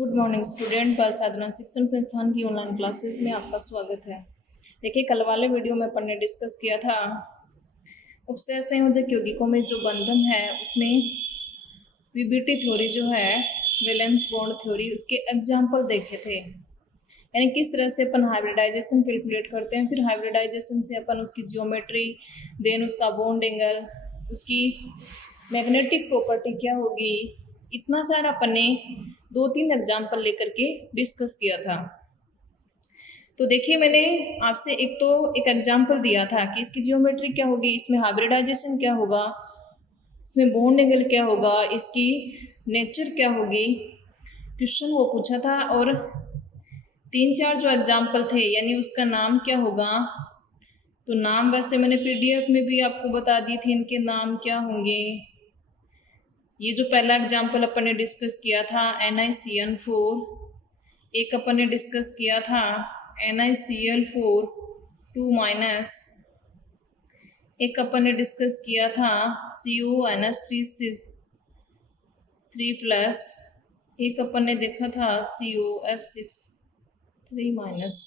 Good morning student. बाल साधना शिक्षण संस्थान की ऑनलाइन क्लासेस में आपका स्वागत है। देखिए, कल वाले वीडियो में अपन ने डिस्कस किया था उपसय संयोजक यौगिकों में जो बंधन है उसमें वीबीटी थ्योरी जो है, वैलेंस बॉन्ड थ्योरी, उसके एग्जाम्पल देखे थे। यानी किस तरह से अपन हाइब्रिडाइजेशन कैलकुलेट करते हैं, फिर हाइब्रिडाइजेशन से अपन उसकी जियोमेट्री, देन उसका बॉन्ड एंगल, उसकी मैग्नेटिक प्रॉपर्टी क्या होगी, इतना सारा अपन ने 2-3 एग्जाम्पल लेकर के डिस्कस किया था। तो देखिए, मैंने आपसे एक एग्जाम्पल दिया था कि इसकी जियोमेट्री क्या होगी, इसमें हाइब्रिडाइजेशन क्या होगा, इसमें बॉन्ड एंगल क्या होगा, इसकी नेचर क्या होगी, क्वेश्चन वो पूछा था। और 3-4 जो एग्जाम्पल थे यानी उसका नाम क्या होगा, तो नाम वैसे मैंने पीडीएफ में भी आपको बता दी थी, इनके नाम क्या होंगे। ये जो पहला एग्जाम्पल अपन ने डिस्कस किया था NiCN4, एक अपन ने डिस्कस किया था NiCl4 2-, एक अपन ने डिस्कस किया था CONH3 3+, एक अपन ने देखा था COF6 3-।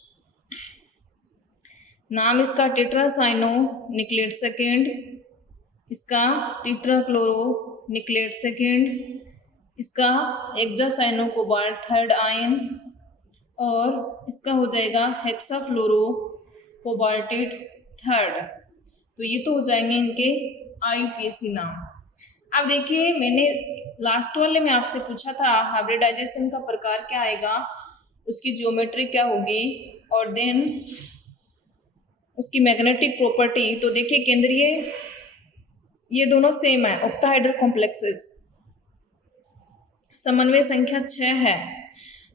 नाम इसका टेट्रासाइनो निक्लेट सेकेंड, इसका टीट्राक्लोरो निक्लेट सेकेंड, इसका एक्जासाइनो कोबाल्ट थर्ड आयन, और इसका हो जाएगा हेक्साफ्लोरो कोबाल्टेट थर्ड। तो ये तो हो जाएंगे इनके IUPAC नाम। अब देखिए, मैंने लास्ट वाले में आपसे पूछा था हाइब्रिडाइजेशन का प्रकार क्या आएगा, उसकी जियोमेट्री क्या होगी, और देन उसकी मैग्नेटिक प्रॉपर्टी। तो देखिए, केंद्रीय ये दोनों सेम है, ऑक्टाहाइड्रल कॉम्प्लेक्सेस। समन्वय संख्या 6 है,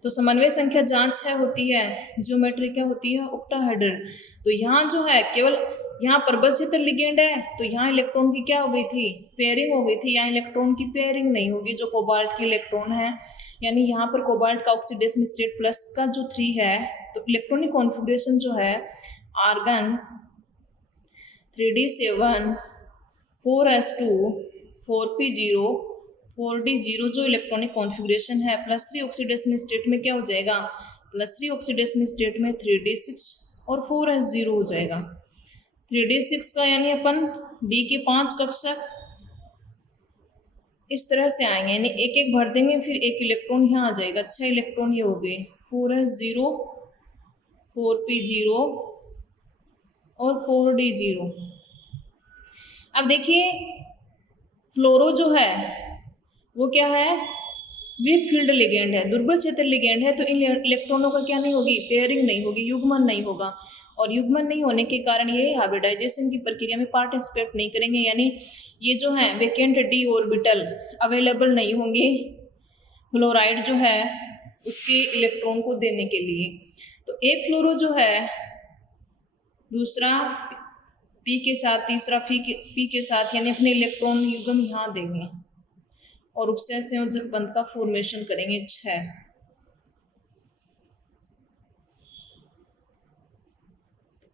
तो समन्वय संख्या जहाँ 6 होती है, जियोमेट्री क्या होती है, ऑक्टाहाइड्रल। तो यहाँ जो है केवल यहाँ प्रबल क्षेत्र लिगेंड है, तो यहाँ इलेक्ट्रॉन की क्या हो गई थी, पेयरिंग हो गई थी। यहाँ इलेक्ट्रॉन की पेयरिंग नहीं होगी, जो कोबाल्ट की इलेक्ट्रॉन है, यानी यहाँ पर कोबाल्ट का ऑक्सीडेशन स्टेट प्लस का जो 3 है, तो इलेक्ट्रॉनिक कॉन्फिगरेशन जो है argon 3d7 4s2 4p0 4d0 जो इलेक्ट्रॉनिक कॉन्फ़िगरेशन है, +3 ऑक्सीडेशन स्टेट में क्या हो जाएगा, +3 ऑक्सीडेशन स्टेट में 3d6 और 4s0 हो जाएगा। 3d6 का यानी अपन d के 5 कक्षक इस तरह से आएंगे, यानी एक एक भर देंगे, फिर एक इलेक्ट्रॉन यहाँ आ जाएगा, 6 इलेक्ट्रॉन ये हो गए, 4s0 4p0 और 4d0। अब देखिए, फ्लोरो जो है वो क्या है, वीक फील्ड लिगेंड है, दुर्बल क्षेत्र लिगेंड है। तो इन इलेक्ट्रॉनों का क्या नहीं होगी, पेयरिंग नहीं होगी, युग्मन नहीं होगा, और युग्मन नहीं होने के कारण ये हाइब्रिडाइजेशन की प्रक्रिया में पार्टिसिपेट नहीं करेंगे, यानी ये जो है वेकेंट d ऑर्बिटल अवेलेबल नहीं होंगे फ्लोराइड जो है उसके इलेक्ट्रॉन को देने के लिए। तो एक फ्लोरो जो है दूसरा P के साथ, तीसरा P के साथ, यानी अपने इलेक्ट्रॉन युग्म यहाँ देंगे और उपसय संयोजक बंध का फॉर्मेशन करेंगे 6।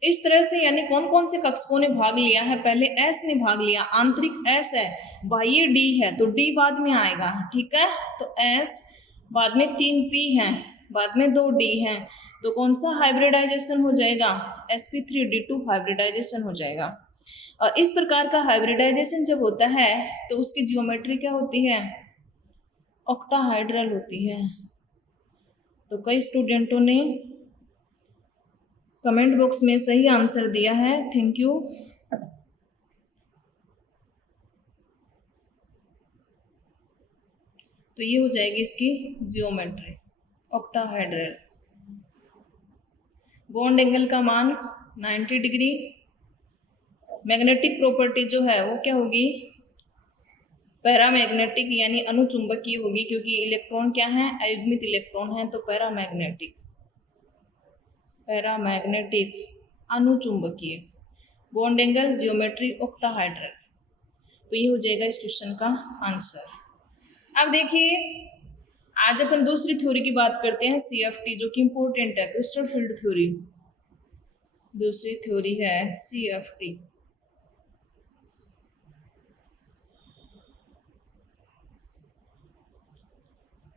इस तरह से यानी कौन कौन से कक्षकों ने भाग लिया है, पहले S ने भाग लिया, आंतरिक S है, बाह्य D है, तो D बाद में आएगा, ठीक है। तो S बाद में 3P है, बाद में 2D है, तो कौन सा हाइब्रिडाइजेशन हो जाएगा, sp3d2 हाइब्रिडाइजेशन हो जाएगा। और इस प्रकार का हाइब्रिडाइजेशन जब होता है तो उसकी जियोमेट्री क्या होती है, ऑक्टाहाइड्रल होती है। तो कई स्टूडेंटों ने कमेंट बॉक्स में सही आंसर दिया है, थैंक यू। तो ये हो जाएगी इसकी जियोमेट्री, ऑक्टाहाइड्रल। बॉन्ड एंगल का मान 90 डिग्री। मैग्नेटिक प्रॉपर्टी जो है वो क्या होगी, पैरामैग्नेटिक यानी अनुचुंबकीय होगी, क्योंकि इलेक्ट्रॉन क्या है, अयुग्मित इलेक्ट्रॉन है, तो पैरामैग्नेटिक अनुचुंबकीय। Bond angle, geometry, octahedral. तो ये हो जाएगा इस क्वेश्चन का आंसर। अब देखिए, आज अपन दूसरी थ्योरी की बात करते हैं, CFT, जो कि इंपॉर्टेंट है, क्रिस्टल फील्ड थ्योरी। दूसरी थ्योरी है CFT।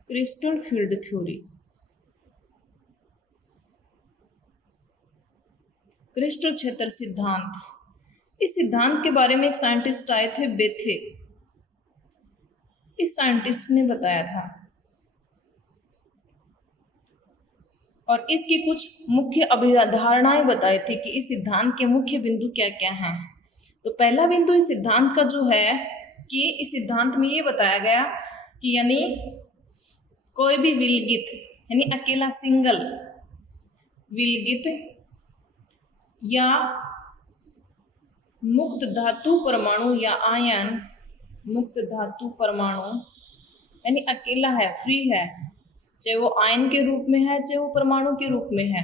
Crystal field theory, crystal क्षेत्र सिद्धांत। इस सिद्धांत के बारे में एक साइंटिस्ट आए थे, बेथे। इस साइंटिस्ट ने बताया था और इसकी कुछ मुख्य अवधारणाएं बताई थी कि इस सिद्धांत के मुख्य बिंदु क्या क्या हैं। तो पहला बिंदु इस सिद्धांत का जो है कि इस सिद्धांत में ये बताया गया कि यानी कोई भी विलगित यानी अकेला सिंगल विलगित या मुक्त धातु परमाणु या आयन, मुक्त धातु परमाणु यानी अकेला है, फ्री है, चाहे वो आयन के रूप में है चाहे वो परमाणु के रूप में है।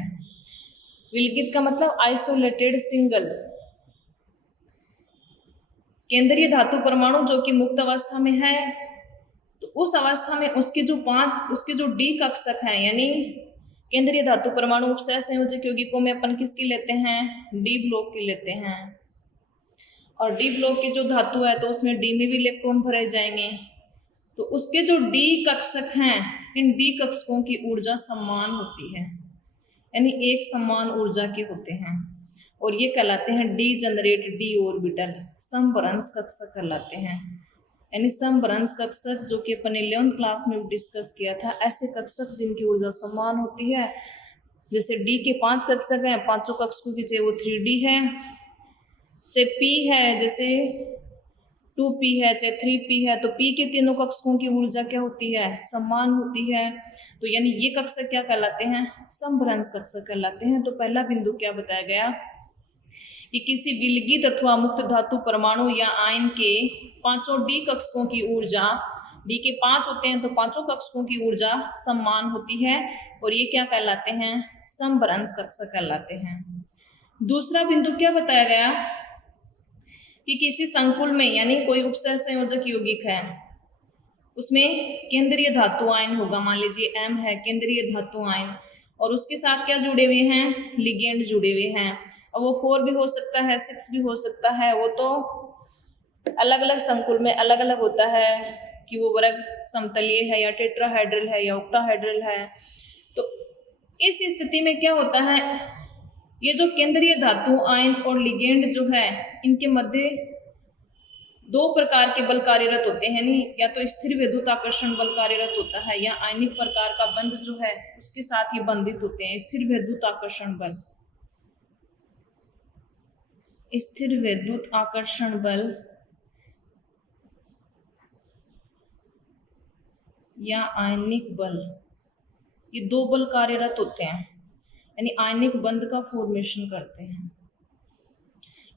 विलगित का मतलब आइसोलेटेड सिंगल। केंद्रीय धातु परमाणु जो कि मुक्त अवस्था में है, तो उस अवस्था में उसके जो डी कक्षक हैं यानी केंद्रीय धातु परमाणु उपसह संयोजक यौगिकों में अपन किसके लेते हैं, डी ब्लॉक के लेते हैं। और डी ब्लॉक की जो धातु है तो उसमें डी में भी इलेक्ट्रॉन भरे जाएंगे। तो उसके जो डी कक्षक हैं, इन डी कक्षकों की ऊर्जा समान होती है यानी एक समान ऊर्जा के होते हैं और ये कहलाते हैं डी जनरेट डी ऑर्बिटल, समभ्रंश कक्षक कहलाते हैं। यानी समभ्रंश कक्षक जो कि अपन 11th क्लास में डिस्कस किया था, ऐसे कक्षक जिनकी ऊर्जा समान होती है। जैसे डी के 5 कक्षक हैं, पांचों कक्षकों की चाहे वो 3D है, चाहे P है, जैसे 2P है, चाहे 3P है, तो P के तीनों कक्षकों की ऊर्जा क्या होती है, समान होती है। तो यानी ये कक्षक क्या कहलाते हैं, समभ्रंश कक्षक कहलाते हैं। तो पहला बिंदु क्या बताया गया कि किसी विलगित अथवा मुक्त धातु परमाणु या आयन के पांचों डी कक्षकों की ऊर्जा, डी के 5 होते हैं तो पांचों कक्षकों की ऊर्जा समान होती है और ये क्या कहलाते हैं, समभ्रंश कक्षक कहलाते हैं। दूसरा बिंदु क्या बताया गया कि किसी संकुल में यानी कोई उपसह संयोजक यौगिक है, उसमें केंद्रीय धातु आयन होगा, मान लीजिए M है केंद्रीय धातु आयन, और उसके साथ क्या जुड़े हुए हैं, लिगेंड जुड़े हुए हैं। और वो 4 भी हो सकता है, 6 भी हो सकता है, वो तो अलग अलग संकुल में अलग अलग होता है कि वो वर्ग समतलीय है या टेट्राहेड्रल है या ऑक्टाहेड्रल है। तो इस स्थिति में क्या होता है, ये जो केंद्रीय धातु आयन और लिगेंड जो है, इनके मध्य 2 प्रकार के बल कार्यरत होते हैं, नहीं या तो स्थिर विद्युत आकर्षण बल कार्यरत होता है या आयनिक प्रकार का बंध जो है उसके साथ ही बंधित होते हैं। स्थिर विद्युत आकर्षण बल, स्थिर विद्युत आकर्षण बल या आयनिक बल, ये 2 बल कार्यरत होते हैं यानी आयनिक बंध का फॉर्मेशन करते हैं।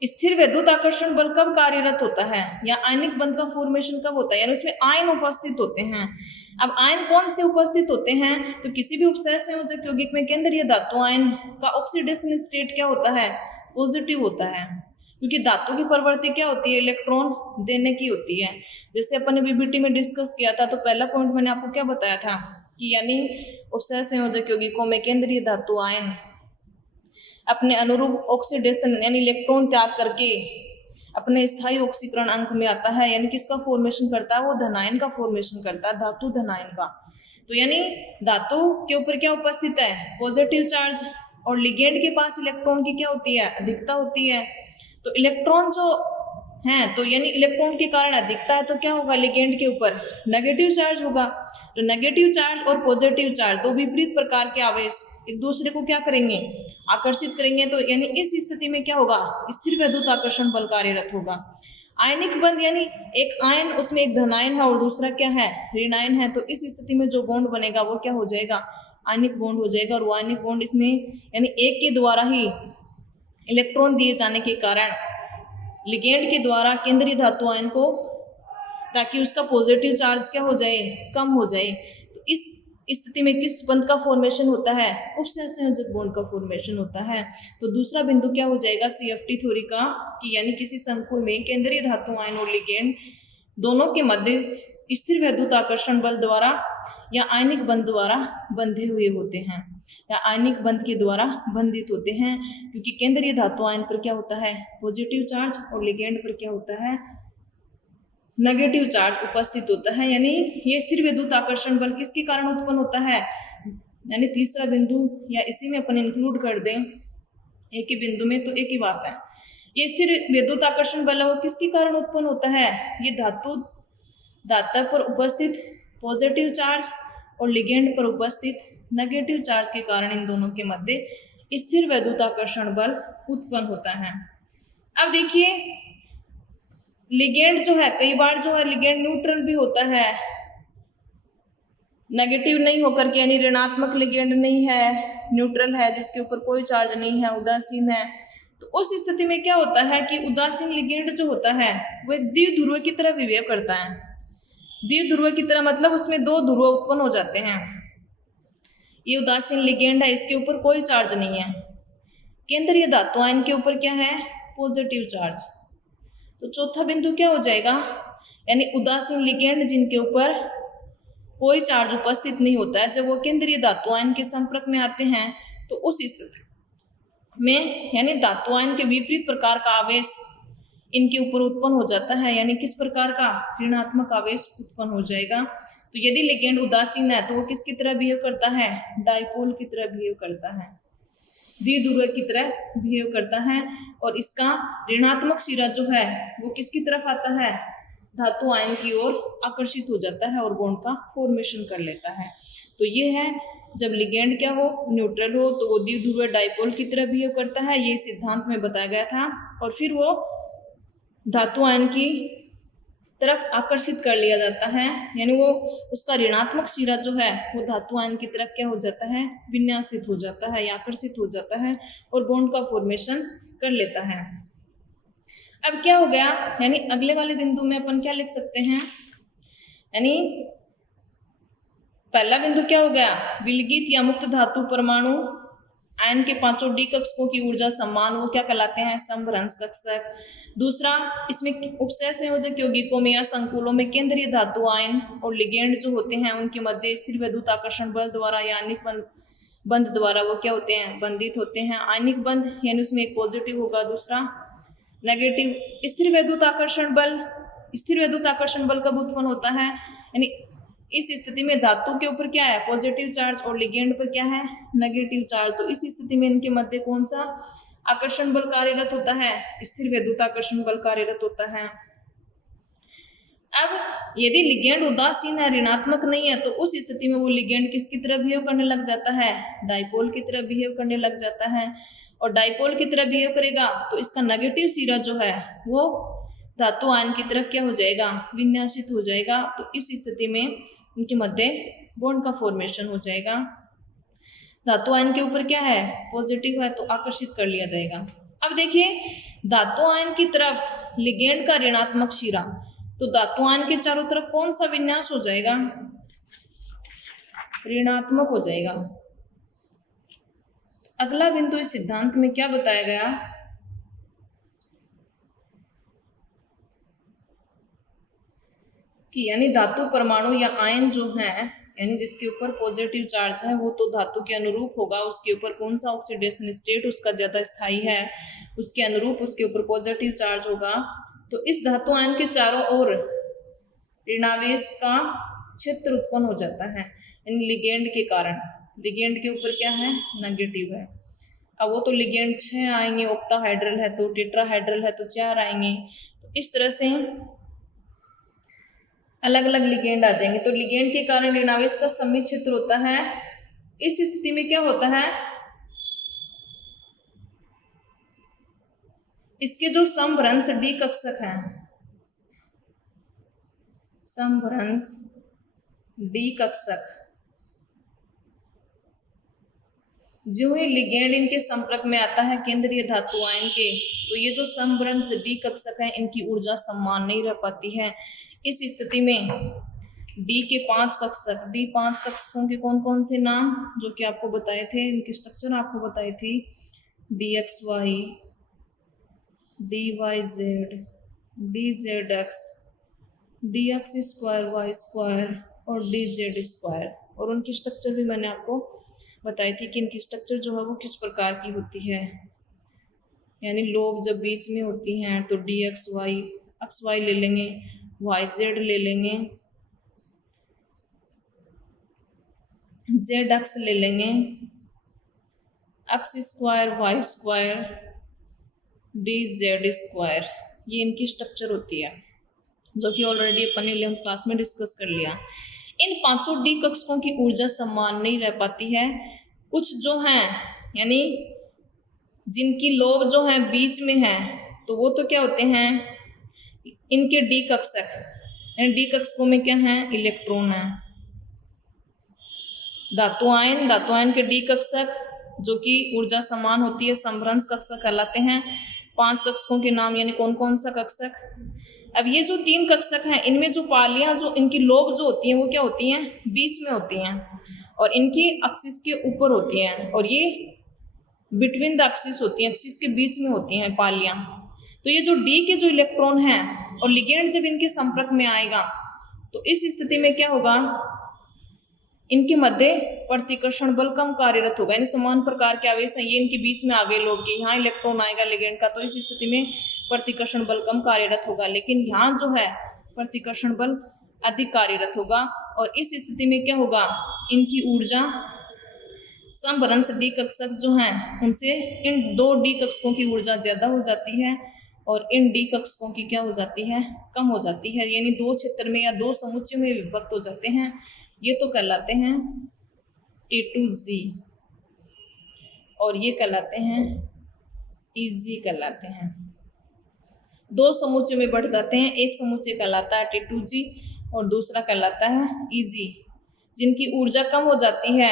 स्थिर विद्युत आकर्षण बल कब कार्यरत होता है या आयनिक बंध का फॉर्मेशन कब होता है, यानी उसमें आयन उपस्थित होते हैं। अब आयन कौन से उपस्थित होते हैं, तो किसी भी उपसह संयोजक यौगिक में केंद्रीय धातु आयन का ऑक्सीडेशन स्टेट क्या होता है, पॉजिटिव होता है, क्योंकि धातु की प्रवृत्ति क्या होती है, इलेक्ट्रॉन देने की होती है। जैसे अपन ने बीबीटी में डिस्कस किया था, तो पहला पॉइंट मैंने आपको क्या बताया था कि यानी उपसह संयोजक यौगिकों में केंद्रीय धातु आयन अपने अनुरूप ऑक्सीडेशन यानी इलेक्ट्रॉन त्याग करके अपने स्थायी ऑक्सीकरण अंक में आता है, यानी किसका फॉर्मेशन करता है, वो धनायन का फॉर्मेशन करता है, धातु धनायन का। तो यानी धातु के ऊपर क्या उपस्थित है, पॉजिटिव चार्ज, और लिगेंड के पास इलेक्ट्रॉन की क्या होती है, अधिकता होती है। तो इलेक्ट्रॉन जो हैं, तो यानी इलेक्ट्रॉन के कारण अधिकता है, तो क्या होगा, लिगेंड के ऊपर नेगेटिव चार्ज होगा। तो नेगेटिव चार्ज और पॉजिटिव चार्ज, 2 विपरीत प्रकार के आवेश एक दूसरे को क्या करेंगे, आकर्षित करेंगे। तो यानी इस स्थिति में क्या होगा, स्थिर विद्युत आकर्षण बल कार्यरत होगा। आयनिक बंध यानी एक आयन, उसमें एक धनायन है और दूसरा क्या है, ऋणायन है। तो इस स्थिति में जो बॉन्ड बनेगा वो क्या हो जाएगा, आयनिक बॉन्ड हो जाएगा। और आयनिक बॉन्ड इसमें यानी एक के द्वारा ही इलेक्ट्रॉन दिए जाने के कारण लिगेंड के द्वारा केंद्रीय धातु आयन को, ताकि उसका पॉजिटिव चार्ज क्या हो जाए, कम हो जाए। तो इस स्थिति में किस बंध का फॉर्मेशन होता है, उपसह संयोजक बॉन्ड का फॉर्मेशन होता है। तो दूसरा बिंदु क्या हो जाएगा CFT थ्योरी का, कि यानी किसी संकुल में केंद्रीय धातु आयन और लिगेंड दोनों के मध्य स्थिर विद्युत आकर्षण बल द्वारा या आयनिक बंध द्वारा बंधे हुए होते हैं या आयनिक बंध के द्वारा बंधित होते हैं, क्योंकि केंद्रीय धातु आयन पर क्या होता है, पॉजिटिव चार्ज, और लिगेंड पर क्या होता है, नेगेटिव चार्ज उपस्थित होता है। यानी ये स्थिर विद्युत आकर्षण बल किसके कारण उत्पन्न होता है, यानी तीसरा बिंदु या इसी में अपन इंक्लूड कर दें एक ही बिंदु में तो एक ही बात है। ये स्थिर विद्युत आकर्षण बल है वो किसके कारण उत्पन्न होता है, ये धातु पर उपस्थित पॉजिटिव चार्ज और लिगेंड पर उपस्थित नेगेटिव चार्ज के कारण इन दोनों के मध्य स्थिर विद्युत आकर्षण बल उत्पन्न होता है। अब देखिए लिगेंड जो है कई बार जो है लिगेंड न्यूट्रल भी होता है, नेगेटिव नहीं होकर के, यानी ऋणात्मक लिगेंड नहीं है, न्यूट्रल है जिसके ऊपर कोई चार्ज नहीं है, उदासीन है। तो उस स्थिति में क्या होता है कि उदासीन लिगेंड जो होता है वो एक द्विध्रुव की तरह बिहेव करता है। द्विध्रुव की तरह मतलब उसमें दो ध्रुव उत्पन्न हो जाते हैं। ये उदासीन लिगेंड है, इसके ऊपर कोई चार्ज नहीं है। केंद्रीय धातु आयन के ऊपर क्या है, पॉजिटिव चार्ज। तो चौथा बिंदु क्या हो जाएगा, यानी उदासीन लिगेंड जिनके ऊपर कोई चार्ज उपस्थित नहीं होता है, जब वो केंद्रीय धातु आयन के संपर्क में आते हैं तो उस स्थिति में यानी धातु आयन के विपरीत प्रकार का आवेश इनके ऊपर उत्पन्न हो जाता है। यानी किस प्रकार का, ऋणात्मक आवेश उत्पन्न हो जाएगा। तो यदि लिगेंड उदासीन है तो वो किसकी तरह बिहेव करता है, डाइपोल की तरह बिहेव करता है, द्विध्रुव की तरह बिहेव करता है। और इसका ऋणात्मक सिरा जो है वो किसकी तरफ आता है, धातु आयन की ओर आकर्षित हो जाता है और बॉन्ड का फॉर्मेशन कर लेता है। तो ये है जब लिगेंड क्या हो, न्यूट्रल हो, तो वो द्विध्रुव डाइपोल की तरह बिहेव करता है, ये सिद्धांत में बताया गया था। और फिर वो धातु आयन की तरफ आकर्षित कर लिया जाता है, यानी वो उसका ऋणात्मक सिरा जो है वो धातु आयन की तरफ क्या हो जाता है, विन्यासित हो जाता है या आकर्षित हो जाता है और बॉन्ड का फॉर्मेशन कर लेता है। अब क्या हो गया, यानी अगले वाले बिंदु में अपन क्या लिख सकते हैं, यानी पहला बिंदु क्या हो गया, विलगित या मुक्त धातु परमाणु आयन के पांचों डी कक्षकों की ऊर्जा समान, वो क्या कहलाते हैं, समभ्रंश कक्षक। दूसरा, इसमें उपसय संयोजक यौगिकों में या संकुलों में केंद्रीय धातु आयन और लिगेंड जो होते हैं उनके मध्य स्थिर विद्युत आकर्षण बल द्वारा या आयनिक बंध द्वारा वो क्या होते हैं, बंधित होते हैं। आयनिक बंध यानी उसमें एक पॉजिटिव होगा, दूसरा नेगेटिव। स्थिर विद्युत आकर्षण बल कब उत्पन्न होता है, यानी इस स्थिति में धातु के ऊपर क्या है, पॉजिटिव चार्ज और लिगेंड पर क्या है, नेगेटिव चार्ज। तो इस स्थिति में इनके मध्य कौन सा आकर्षण बल कार्यरत होता है, स्थिर विद्युत आकर्षण बल कार्यरत होता है। अब यदि लिगेंड उदासीन है, ऋणात्मक नहीं है, तो उस स्थिति में वो लिगेंड किसकी तरह बिहेव करने लग जाता है, डाइपोल की तरह बिहेव करने लग जाता है। और डाइपोल की तरह बिहेव करेगा तो इसका नेगेटिव सिरा जो है वो धातु आयन की तरफ क्या हो जाएगा, विन्यासित हो जाएगा। तो इस स्थिति में उनके मध्य बॉन्ड का फॉर्मेशन हो जाएगा। धातु आयन के ऊपर क्या है, पॉजिटिव है, तो आकर्षित कर लिया जाएगा। अब देखिए धातु आयन की तरफ लिगेंड का ऋणात्मक सिरा, तो धातु आयन के चारों तरफ कौन सा विन्यास हो जाएगा, ऋणात्मक हो जाएगा। अगला बिंदु इस सिद्धांत में क्या बताया गया, कि यानी धातु परमाणु या आयन जो है, यानी जिसके ऊपर पॉजिटिव चार्ज है वो तो धातु के अनुरूप होगा, उसके ऊपर कौन सा ऑक्सीडेशन स्टेट उसका ज्यादा स्थायी है, उसके अनुरूप उसके ऊपर पॉजिटिव चार्ज होगा। तो इस धातु आयन के चारों ओर ऋणावेश का क्षेत्र उत्पन्न हो जाता है, यानी लिगेंड के कारण। लिगेंड के ऊपर क्या है, नेगेटिव है। अब वो तो लिगेंड 6 आएंगे, ऑक्टाहाइड्रल है तो, टेट्राहाइड्रल है तो 4 आएंगे। तो इस तरह से अलग अलग लिगेंड आ जाएंगे। तो लिगेंड के कारण ऋणावेश का सम्मित क्षेत्र होता है। इस स्थिति में क्या होता है, इसके जो समभ्रंश डी कक्षक हैं, समभ्रंश डी कक्षक जो ही लिगेंड इनके संपर्क में आता है केंद्रीय धातु आयन के, तो ये जो समभ्रंश डी कक्षक है इनकी ऊर्जा समान नहीं रह पाती है। इस स्थिति में डी के 5 कक्षकों के कौन कौन से नाम जो कि आपको बताए थे, इनकी स्ट्रक्चर आपको बताई थी, DXY, DYZ, DZX, DX2Y2 और DZ2, और उनकी स्ट्रक्चर भी मैंने आपको बताई थी कि इनकी स्ट्रक्चर जो है वो किस प्रकार की होती है। यानी लोब जब बीच में होती हैं तो DXY ले लेंगे, YZ ले लेंगे, ZX ले लेंगे, X² Y², DZ²। ये इनकी स्ट्रक्चर होती है, जो कि ऑलरेडी अपन ने 11th क्लास में डिस्कस कर लिया। इन पांचों डी कक्षकों की ऊर्जा समान नहीं रह पाती है। कुछ जो हैं यानी जिनकी लोब जो है बीच में है, तो वो तो क्या होते हैं, इनके डी कक्षक। यानी डी कक्षकों में क्या है, इलेक्ट्रॉन है। धातु आयन के डी कक्षक जो कि ऊर्जा समान होती है समभ्रंश कक्षक कहलाते हैं। 5 कक्षकों के नाम यानी कौन कौन सा कक्षक। अब ये जो 3 कक्षक हैं, इनमें जो पालियां जो इनकी लोब जो होती हैं वो क्या होती हैं, बीच में होती हैं और इनकी एक्सिस के ऊपर होती हैं, और ये बिटवीन द एक्सिस होती हैं, एक्सिस के बीच में होती हैं पालियां। तो ये जो डी के जो इलेक्ट्रॉन हैं और लिगेंड जब इनके संपर्क में आएगा तो इस स्थिति में क्या होगा, इनके मध्य प्रतिकर्षण बल कम कार्यरत होगा। यानी समान प्रकार के आवेश हैं, ये इनके बीच में आ गए लोब के, यहाँ इलेक्ट्रॉन आएगा लिगेंड का, तो इस स्थिति में प्रतिकर्षण बल कम कार्यरत होगा। लेकिन यहाँ जो है प्रतिकर्षण बल अधिक कार्यरत होगा, और इस स्थिति में क्या होगा, इनकी ऊर्जा समभ्रंश डी कक्षक जो हैं उनसे इन 2 डी कक्षकों की ऊर्जा ज्यादा हो जाती है और इन डी कक्षकों की क्या हो जाती है, कम हो जाती है। यानी 2 क्षेत्र में या 2 समुच्चय में विभक्त हो जाते हैं। ये तो कहलाते हैं T2G और ये कहलाते हैं EG कहलाते हैं। 2 समुच्चय में बढ़ जाते हैं, एक समुच्चय कहलाता है T2G और दूसरा कहलाता है EG। जिनकी ऊर्जा कम हो जाती है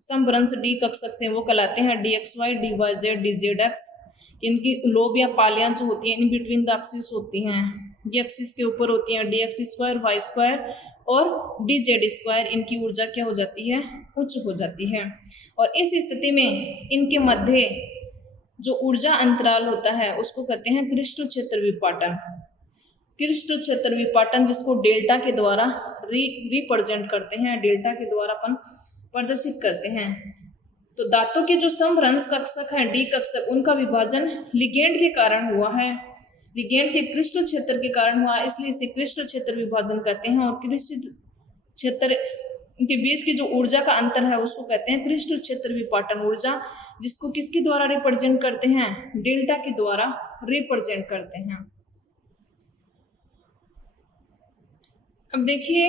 समभ्रंश डी कक्षक से वो कहलाते हैं DXY, DYZ, DZX। इनकी लोब या पालियां जो होती हैं इन बिटवीन द एक्सिस होती हैं, ये एक्सिस के ऊपर होती हैं, DX² Y² और DZ²। इनकी ऊर्जा क्या हो जाती है, उच्च हो जाती है। और इस स्थिति में इनके मध्य जो ऊर्जा अंतराल होता है उसको कहते हैं क्रिस्टल क्षेत्र विपाटन। क्रिस्टल क्षेत्र विपाटन जिसको डेल्टा के द्वारा रिप्रेजेंट करते हैं, डेल्टा के द्वारा अपन प्रदर्शित करते हैं। तो धातु के जो समभ्रंश कक्षक हैं डी कक्षक, उनका विभाजन लिगेंड के कारण हुआ है, लिगेंड के क्रिस्टल क्षेत्र के कारण हुआ, इसलिए इसे क्रिस्टल क्षेत्र विभाजन कहते हैं। और क्रिस्टल क्षेत्र के बीच की जो ऊर्जा का अंतर है उसको कहते हैं क्रिस्टल क्षेत्र विपाटन ऊर्जा, जिसको किसके द्वारा रिप्रेजेंट करते हैं, डेल्टा के द्वारा रिप्रेजेंट करते हैं। अब देखिए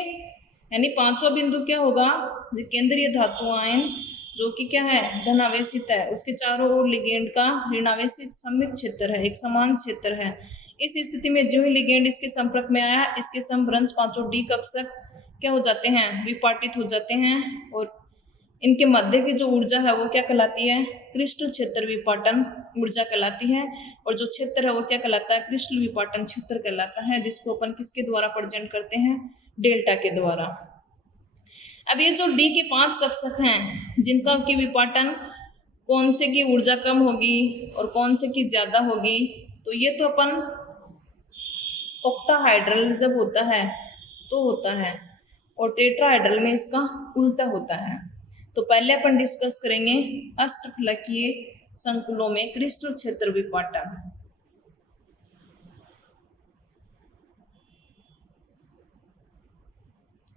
यानी 5वां बिंदु क्या होगा, केंद्रीय धातु आयन जो कि क्या है, धनावेशित है, उसके चारों ओर लिगेंड का ऋणावेशित सममित क्षेत्र है, एक समान क्षेत्र है। इस स्थिति में जो ही लिगेंड इसके संपर्क में आया, इसके समभ्रंश 5 डी कक्षक क्या हो जाते हैं, विपाटित हो जाते हैं, और इनके मध्य की जो ऊर्जा है वो क्या कहलाती है, क्रिस्टल क्षेत्र विपाटन ऊर्जा कहलाती है। और जो क्षेत्र है वो क्या कहलाता है, क्रिस्टल विपाटन क्षेत्र कहलाता है, जिसको अपन किसके द्वारा प्रेजेंट करते हैं, डेल्टा के द्वारा। अब ये जो डी के 5 कक्षक हैं जिनका की विपाटन कौन से की ऊर्जा कम होगी और कौन से की ज्यादा होगी, तो ये तो अपन ऑक्टाहाइड्रल जब होता है तो होता है, और टेट्राहाइड्रल में इसका उल्टा होता है। तो पहले अपन डिस्कस करेंगे अष्टफलकीय संकुलों में क्रिस्टल क्षेत्र विपाटन।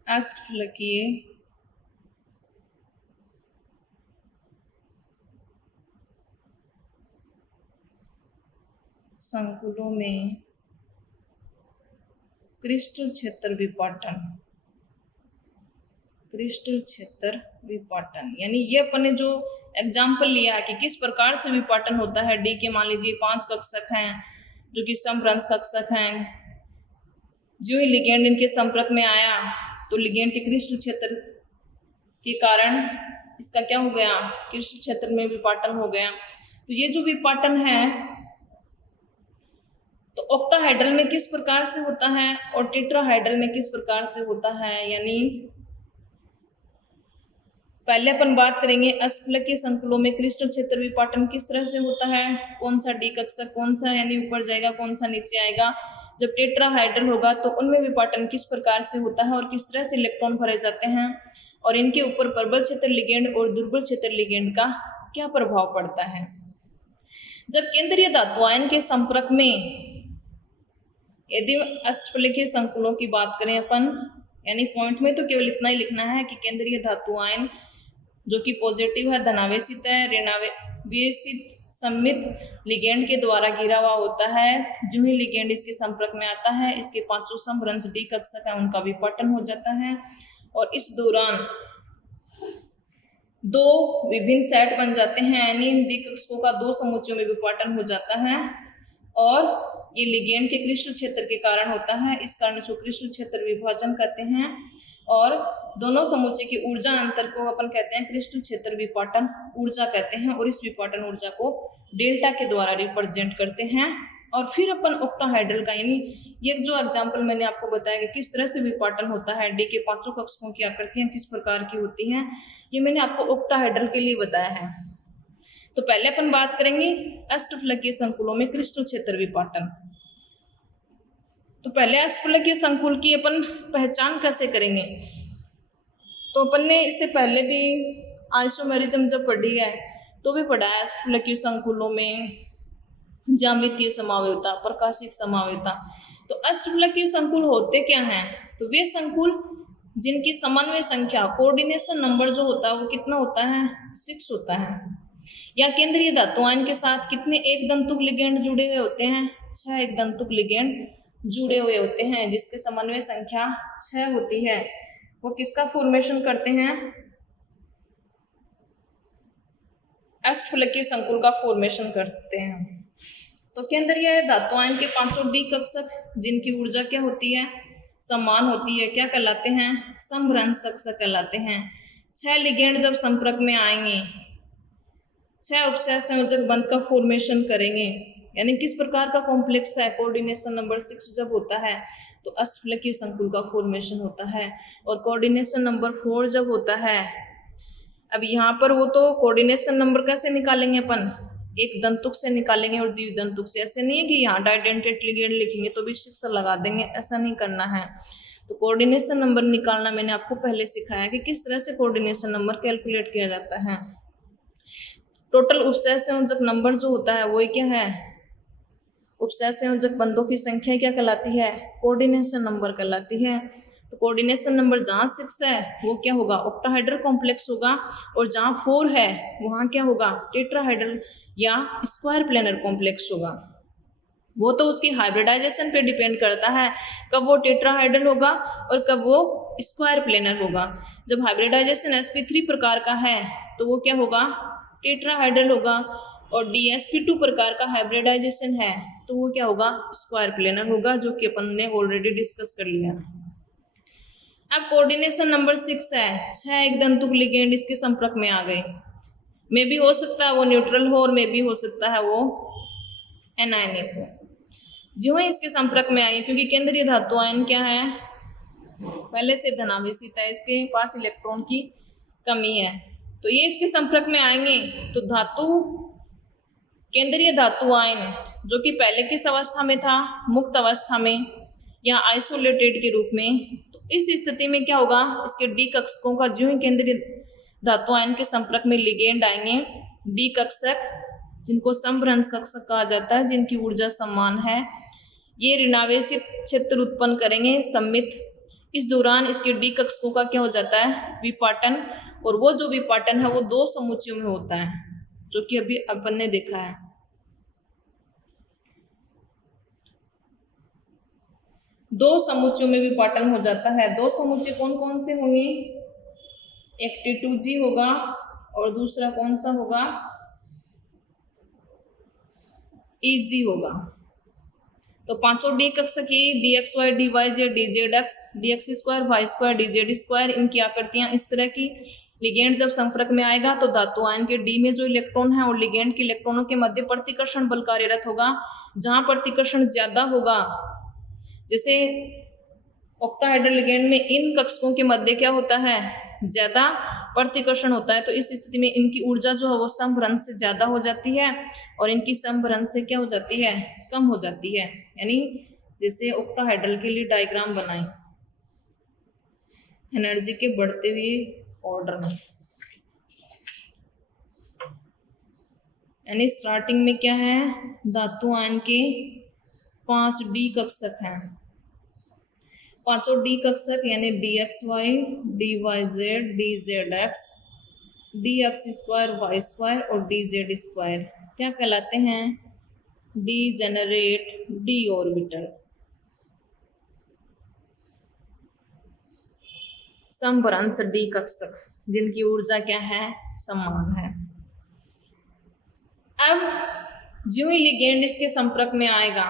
अष्टफलकीय संकुलों में क्रिस्टल क्षेत्र विपाटन, क्रिस्टल क्षेत्र विपाटन यानी ये अपन ने जो एग्जाम्पल लिया कि किस प्रकार से विपाटन होता है। डी के मान लीजिए 5 कक्षक हैं जो कि समभ्रंश कक्षक हैं, जो ही लिगेंड इनके संपर्क में आया तो लिगेंड के क्रिस्टल क्षेत्र के कारण इसका क्या हो गया, क्रिस्टल क्षेत्र में विपाटन हो गया। तो ये जो विपाटन है तो ऑक्टाहाइड्रल में किस प्रकार से होता है और टेट्राहाइड्रल में किस प्रकार से होता है। यानी पहले अपन बात करेंगे अष्टफलकीय संकुलों में क्रिस्टल क्षेत्र विपाटन किस तरह से होता है, कौन सा डी कक्षक कौन सा यानी ऊपर जाएगा कौन सा नीचे आएगा। जब टेट्राहाइड्रल होगा तो उनमें विपाटन किस प्रकार से होता है और किस तरह से इलेक्ट्रॉन भरे जाते हैं, और इनके ऊपर प्रबल क्षेत्र लिगेंड और दुर्बल क्षेत्र लिगेंड का क्या प्रभाव पड़ता है। जब केंद्रीय धातु आयन के संपर्क में यदि अष्टफलकीय संकुलों की बात करें अपन, यानी पॉइंट में तो केवल इतना ही लिखना है कि केंद्रीय धातु आयन जो कि पॉजिटिव है, धनावेशित है, ऋणावेशित सममित लिगेंड के द्वारा घिरा हुआ होता है। जो ही लिगेंड इसके संपर्क में आता है, इसके पांचों समभ्रंश डी कक्षक है उनका विपाटन हो जाता है और इस दौरान दो विभिन्न सेट बन जाते हैं, यानी डी कक्षकों का दो समुच्चयों में विपाटन हो जाता है और ये लिगेंड के क्रिस्टल क्षेत्र के कारण होता है। इस कारण इसको क्रिस्टल क्षेत्र विभाजन कहते हैं और दोनों समुच्चय की ऊर्जा अंतर को अपन कहते हैं क्रिस्टल क्षेत्र विपाटन ऊर्जा कहते हैं और इस विपाटन ऊर्जा को डेल्टा के द्वारा रिप्रेजेंट करते हैं। और फिर अपन ऑक्टाहेड्रल का, यानी ये जो एग्जांपल मैंने आपको बताया कि किस तरह से विपाटन होता है, डी के पांचों कक्षकों की आकृतियां किस प्रकार की होती हैं, ये मैंने आपको ऑक्टाहेड्रल के लिए बताया है। तो पहले अपन बात करेंगे अष्टफलकीय संकुलों में क्रिस्टल क्षेत्र विपाटन। तो पहले अष्टफलकीय संकुल की अपन पहचान कैसे करेंगे, तो अपन ने इससे पहले भी आइसोमेरिज्म जब पढ़ी है तो भी पढ़ा है अष्टफलकीय संकुलों में ज्यामितीय समावयवता, प्रकाशिक समावयवता। तो अष्टफलकीय संकुल होते क्या हैं, तो वे संकुल जिनकी समन्वय संख्या, कोऑर्डिनेशन नंबर जो होता है वो कितना होता है, 6 होता है। या केंद्रीय धातु आयन के साथ कितने एक दंतुक लिगेंड जुड़े हुए होते हैं, 6 एक दंतुक लिगेंड जुड़े हुए होते हैं जिसके समन्वय संख्या 6 होती है। वो किसका फॉर्मेशन करते हैं, अष्टफलकीय संकुल का फॉर्मेशन करते हैं। तो केंद्रीय धातु आयन के पांचों डी कक्षक जिनकी ऊर्जा क्या होती है, समान होती है, क्या कहलाते हैं, समभ्रंश कक्षक कहलाते हैं। 6 लिगेंड जब संपर्क में आएंगे, 6 उपसय संयोजक बंध का फॉर्मेशन करेंगे, यानी किस प्रकार का कॉम्प्लेक्स है, कोऑर्डिनेशन नंबर 6 जब होता है तो अष्टफलकीय संकुल का फॉर्मेशन होता है। और कोऑर्डिनेशन नंबर 4 जब होता है, अब यहाँ पर वो तो कोऑर्डिनेशन नंबर कैसे निकालेंगे अपन, एक दंतुक से निकालेंगे और द्विदंतुक से। ऐसे नहीं है कि यहाँ डाइडेंटेट लिगेंड लिखेंगे तो भी 6 लगा देंगे, ऐसा नहीं करना है। तो कोऑर्डिनेशन नंबर निकालना मैंने आपको पहले सिखाया कि किस तरह से कोऑर्डिनेशन नंबर कैलकुलेट किया जाता है। टोटल उपसय संयोजक नंबर जो होता है वही क्या है, उपसय संयोजक बंधों की संख्या क्या कहलाती है, कोऑर्डिनेशन नंबर कहलाती है। तो कोऑर्डिनेशन नंबर जहाँ 6 है वो क्या होगा, ऑक्टाहेड्रल कॉम्प्लेक्स होगा, और जहाँ 4 है वहाँ क्या होगा, टेट्राहेड्रल या स्क्वायर प्लेनर कॉम्प्लेक्स होगा। वो तो उसकी हाइब्रिडाइजेशन पे डिपेंड करता है, कब वो टेट्राहेड्रल होगा और कब वो स्क्वायर प्लेनर होगा। जब हाइब्रिडाइजेशन sp3 प्रकार का है तो वो क्या होगा, टेट्राहेड्रल होगा, और dsp2 प्रकार का हाइब्रिडाइजेशन है तो वो क्या होगा, स्क्वायर प्लेनर होगा, जो कि अपन ने ऑलरेडी डिस्कस कर लिया। अब कोऑर्डिनेशन नंबर 6 है, 6 एक दंतुक लिगेंड इसके संपर्क में आ गए, मे भी हो सकता है वो न्यूट्रल हो और मे भी हो सकता है वो एनायनिक हो। जो है इसके संपर्क में आए, क्योंकि केंद्रीय धातु आयन क्या है, पहले से धनावेशित है, इसके पास इलेक्ट्रॉन की कमी है, तो ये इसके संपर्क में आएंगे तो धातु, केंद्रीय धातु आयन जो कि पहले किस अवस्था में था, मुक्त अवस्था में या आइसोलेटेड के रूप में, तो इस स्थिति में क्या होगा, इसके डी कक्षकों का जो ही केंद्रीय धातु आयन के संपर्क में लिगेंड आएंगे, डी कक्षक जिनको समभ्रंश कक्षक कहा जाता है, जिनकी ऊर्जा समान है, ये ऋणावेशित क्षेत्र उत्पन्न करेंगे सममित। इस दौरान इसके डी कक्षकों का क्या हो जाता है, विपाटन, और वो जो विपाटन है वो 2 समुच्चयों में होता है, जो कि अभी अपन ने देखा है। दो समुच्चयों में विपाटन हो जाता है। 2 समुच्चय कौन कौन से होंगे, एक T2G होगा और दूसरा कौन सा होगा, EG होगा। तो पांचों डी कक्षक की dxy dyz dzx dx² y² dz², इनकी आकृतियां इस तरह की। लिगेंड जब संपर्क में आएगा तो धातु आयन के डी में जो इलेक्ट्रॉन है और लिगेंड के इलेक्ट्रॉनों के मध्य प्रतिकर्षण बल कार्यरत होगा। जहां प्रतिकर्षण ज्यादा होगा, जैसे ऑक्टाहेड्रल लिगेंड में इन कक्षकों के मध्य क्या होता है, ज्यादा प्रतिकर्षण होता है, तो इस स्थिति में इनकी ऊर्जा जो है वो समभ्रंश से ज्यादा हो जाती है और इनकी समभ्रंश से क्या हो जाती है, कम हो जाती है। यानी जैसे ऑक्टाहेड्रल के लिए डायग्राम बनाएं एनर्जी के बढ़ते हुए ऑर्डर में, यानी स्टार्टिंग में क्या है, धातु आयन के 5 डी कक्षक हैं। पांचों डी कक्षक यानी D X Y, D Y Z, D Z X, D X square Y square और डी जेड स्क्वायर क्या कहलाते हैं? Degenerate D orbital. समभ्रंश डी कक्षक जिनकी ऊर्जा क्या है? समान है। अब ज्यों ही लिगेंड इसके संपर्क में आएगा,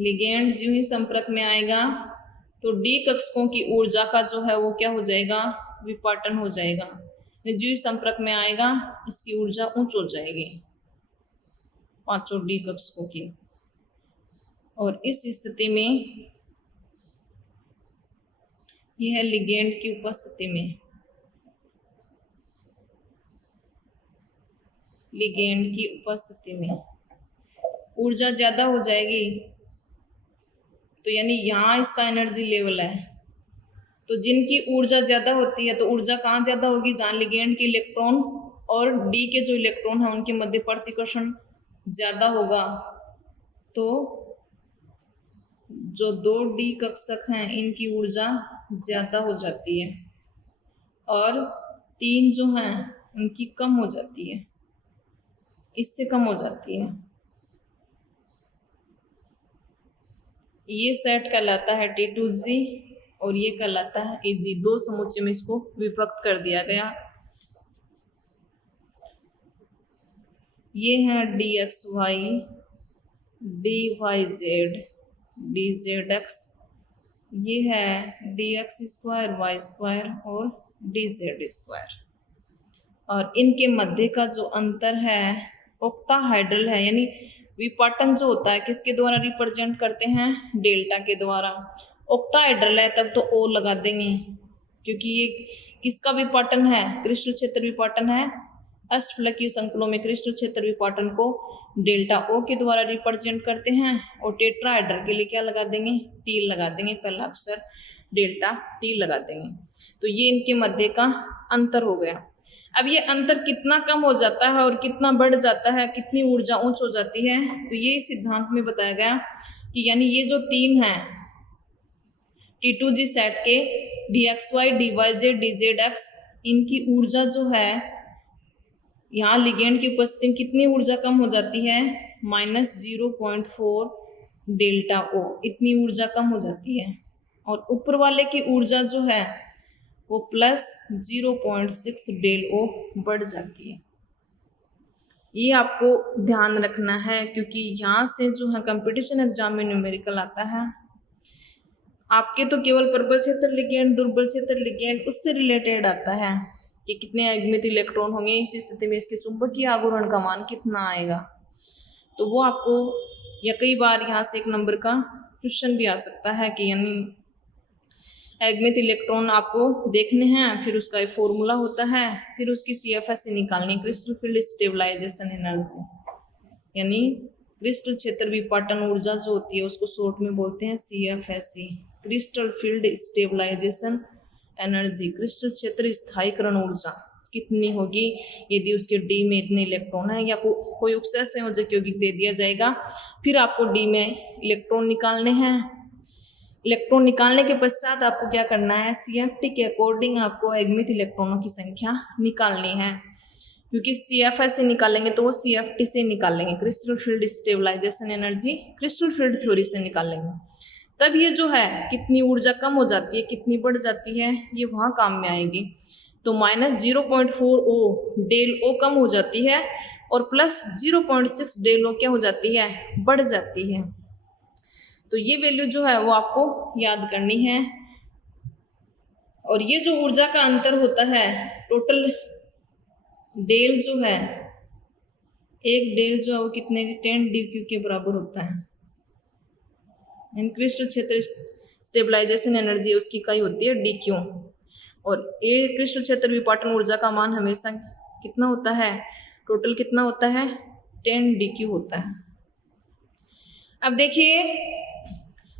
लिगेंड ज्यों ही संपर्क में आएगा तो डी कक्षकों की ऊर्जा का जो है वो क्या हो जाएगा? विपाटन हो जाएगा। ज्यों ही संपर्क में आएगा इसकी ऊर्जा उच्च हो जाएगी पांचों डी कक्षकों की। और इस स्थिति में यह है लिगेंड की उपस्थिति में, लिगेंड की उपस्थिति में ऊर्जा ज्यादा हो जाएगी। तो यानी यहाँ इसका एनर्जी लेवल है, तो जिनकी ऊर्जा ज्यादा होती है तो ऊर्जा कहाँ ज्यादा होगी? जहाँ लिगेंड के इलेक्ट्रॉन और डी के जो इलेक्ट्रॉन है उनके मध्य प्रतिकर्षण ज्यादा होगा। तो जो 2 डी कक्षक हैं इनकी ऊर्जा ज्यादा हो जाती है और 3 जो हैं उनकी कम हो जाती है, इससे कम हो जाती है। ये सेट कहलाता है T2G और ये कहलाता है Ag। 2 समुच्चय में इसको विभक्त कर दिया गया। ये है DXY, DYZ, DZX, ये है DX स्क्वायर वाई स्क्वायर और DZ स्क्वायर। और इनके मध्य का जो अंतर है ऑक्टाहाइड्रल है, यानी विपाटन जो होता है किसके द्वारा रिप्रेजेंट करते हैं? डेल्टा के द्वारा। ऑक्टाहाइड्रल है तब तो O लगा देंगे क्योंकि ये किसका विपाटन है? क्रिस्टल क्षेत्र विपाटन है। अष्टफलकीय संकुलों में क्रिस्टल क्षेत्र विपाटन को डेल्टा O के द्वारा रिप्रेजेंट करते हैं। और टेट्राहाइड्रल के लिए क्या लगा देंगे? T लगा देंगे, पहला अक्षर डेल्टा T लगा देंगे। तो ये इनके मध्य का अंतर हो गया। अब ये अंतर कितना कम हो जाता है और कितना बढ़ जाता है, कितनी ऊर्जा उच्च हो जाती है, तो ये सिद्धांत में बताया गया कि यानी ये जो 3 हैं T2G सेट के DXY, DYZ, DZX, इनकी ऊर्जा जो है यहाँ लिगेंड की उपस्थिति में कितनी ऊर्जा कम हो जाती है? -0.4 डेल्टा O, इतनी ऊर्जा कम हो जाती है। और ऊपर वाले की ऊर्जा जो है वो +0.6 डेल O बढ़ जाती है। ये आपको ध्यान रखना है क्योंकि यहाँ से जो है कंपटीशन एग्जाम में न्यूमेरिकल आता है। आपके तो केवल प्रबल क्षेत्र लिगेंड, दुर्बल क्षेत्र लिगेंड उससे रिलेटेड आता है कि कितने अगमित इलेक्ट्रॉन होंगे, इस स्थिति में इसके चुंबकीय आघूर्ण का मान कितना आएगा। तो वो आपको या कई बार यहाँ से 1 नंबर का क्वेश्चन भी आ सकता है कि यानी अगमित इलेक्ट्रॉन आपको देखने हैं, फिर उसका एक फॉर्मूला होता है, फिर उसकी CFSE निकालनी, क्रिस्टल फील्ड स्टेबलाइजेशन एनर्जी, यानी क्रिस्टल क्षेत्र विपाटन ऊर्जा जो होती है उसको शॉर्ट में बोलते हैं CFSE, crystal field stabilisation energy. क्रिस्टल क्षेत्र स्थायीकरण ऊर्जा कितनी होगी यदि उसके डी में इतने इलेक्ट्रॉन है, या कोई उपसय संयोजक यौगिक दे दिया जाएगा, फिर आपको डी में इलेक्ट्रॉन निकालने हैं। इलेक्ट्रॉन निकालने के पश्चात आपको क्या करना है? CFT के अकॉर्डिंग आपको अगमित इलेक्ट्रॉनों की संख्या निकालनी है, क्योंकि CFS से निकालेंगे तो वो CFT से निकालेंगे, crystal field stabilisation energy crystal field theory से निकालेंगे। तब ये जो है कितनी ऊर्जा कम हो जाती है, कितनी बढ़ जाती है, ये वहाँ काम में आएगी। तो -0.4 डेल O कम हो जाती है और +0.6 डेल O क्या हो जाती है? बढ़ जाती है। तो ये वैल्यू जो है वो आपको याद करनी है। और ये जो ऊर्जा का अंतर होता है, टोटल डेल जो है, एक डेल जो है वो कितने 10 DQ के बराबर होता है। क्रिस्टल क्षेत्र स्टेबलाइजेशन एनर्जी उसकी इकाई होती है DQ। और ये क्रिस्टल क्षेत्र विपाटन ऊर्जा का मान हमेशा कितना होता है? टोटल कितना होता है? 10 DQ होता है। अब देखिए,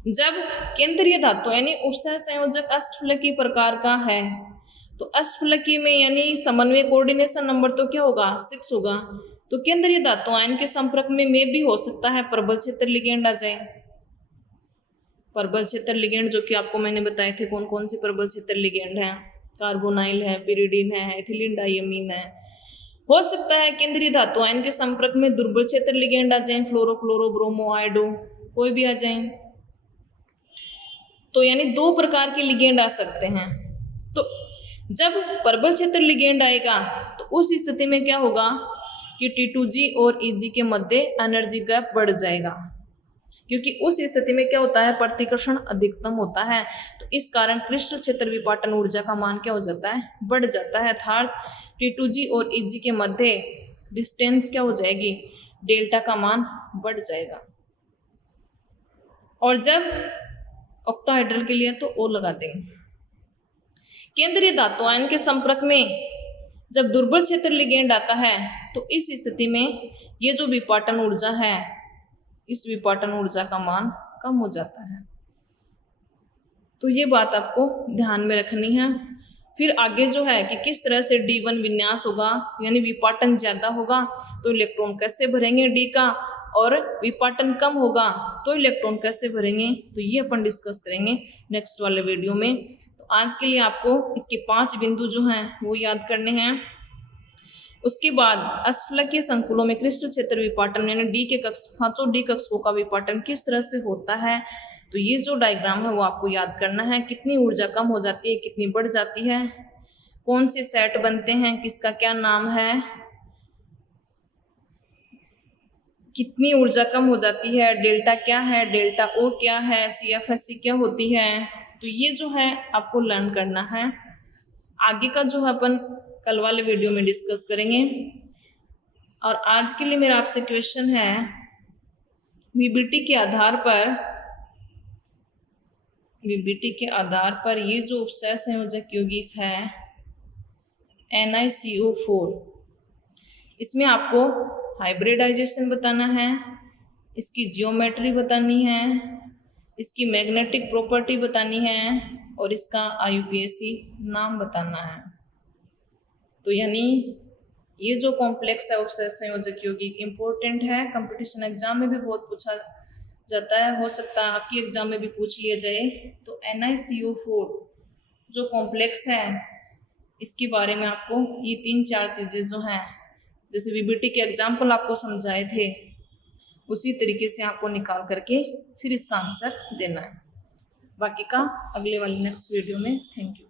जब केंद्रीय धातु यानी उपसय संयोजक अष्टफलकीय प्रकार का है तो अष्टफलकीय में यानी समन्वय कोऑर्डिनेशन नंबर तो क्या होगा? 6 होगा। तो केंद्रीय धातु आयन के संपर्क में भी हो सकता है प्रबल क्षेत्र लिगेंड आ जाए। प्रबल क्षेत्र लिगेंड जो कि आपको मैंने बताए थे कौन कौन से प्रबल क्षेत्र लिगेंड हैं, कार्बोनाइल है, पिरिडीन है, एथिलीन डाइअमीन है। हो सकता है केंद्रीय धातु आयन के संपर्क में दुर्बल क्षेत्र लिगेंड आ जाए, फ्लोरो क्लोरो ब्रोमो आयोडो कोई भी आ जाए। तो यानी दो प्रकार के लिगेंड आ सकते हैं। तो जब प्रबल क्षेत्र लिगेंड आएगा तो उस स्थिति में क्या होगा कि T2G और EG के मध्य एनर्जी गैप बढ़ जाएगा, क्योंकि उस स्थिति में क्या होता है, प्रतिकर्षण अधिकतम होता है। तो इस कारण क्रिस्टल क्षेत्र विपाटन ऊर्जा का मान क्या हो जाता है, बढ़ जाता है। अर्थात T2G और EG के मध्य डिस्टेंस क्या हो जाएगी, डेल्टा का मान बढ़ जाएगा। और जब ऑक्टाहाइड्रल के लिए तो O लगा देंगे। केंद्रीय धातु आयन के संपर्क में जब दुर्बल क्षेत्र लिगेंड आता है तो इस स्थिति में ये जो विपाटन ऊर्जा है, इस विपाटन ऊर्जा का मान कम हो जाता है। तो ये बात आपको ध्यान में रखनी है। फिर आगे जो है कि किस तरह से D1 विन्यास होगा, यानी विपाटन ज्यादा होगा तो इलेक्ट्रॉन कैसे भरेंगे D का, और विपाटन कम होगा तो इलेक्ट्रॉन कैसे भरेंगे, तो ये अपन डिस्कस करेंगे नेक्स्ट वाले वीडियो में। तो आज के लिए आपको इसके 5 बिंदु जो हैं वो याद करने हैं। उसके बाद अष्टफलकीय संकुलों में क्रिस्टल क्षेत्र विपाटन यानी D के कक्ष, 5 D कक्षकों का विपाटन किस तरह से होता है, तो ये जो डायग्राम है वो आपको याद करना है। कितनी ऊर्जा कम हो जाती है, कितनी बढ़ जाती है, कौन से सेट बनते हैं, किसका क्या नाम है, कितनी ऊर्जा कम हो जाती है, डेल्टा क्या है, डेल्टा O क्या है, CFSC क्या होती है। तो ये जो है आपको लर्न करना है। आगे का जो है अपन कल वाले वीडियो में डिस्कस करेंगे। और आज के लिए मेरा आपसे क्वेश्चन है, VBT के आधार पर ये जो उपसय संयोजक यौगिक है NiCO4, इसमें आपको हाइब्रिडाइजेशन बताना है, इसकी जियोमेट्री बतानी है, इसकी मैग्नेटिक प्रॉपर्टी बतानी है और इसका IUPAC नाम बताना है। तो यानी ये जो कॉम्प्लेक्स है उपसय संयोजक यौगिक इम्पोर्टेंट है, कंपटीशन एग्जाम में भी बहुत पूछा जाता है, हो सकता है आपकी एग्जाम में भी पूछ लिया जाए। तो NiCO4 जो कॉम्प्लेक्स है इसके बारे में आपको ये 3-4 चीज़ें जो हैं, जैसे VBT के एग्जाम्पल आपको समझाए थे उसी तरीके से आपको निकाल करके फिर इसका आंसर देना है। बाकी का अगले वाले नेक्स्ट वीडियो में। Thank you.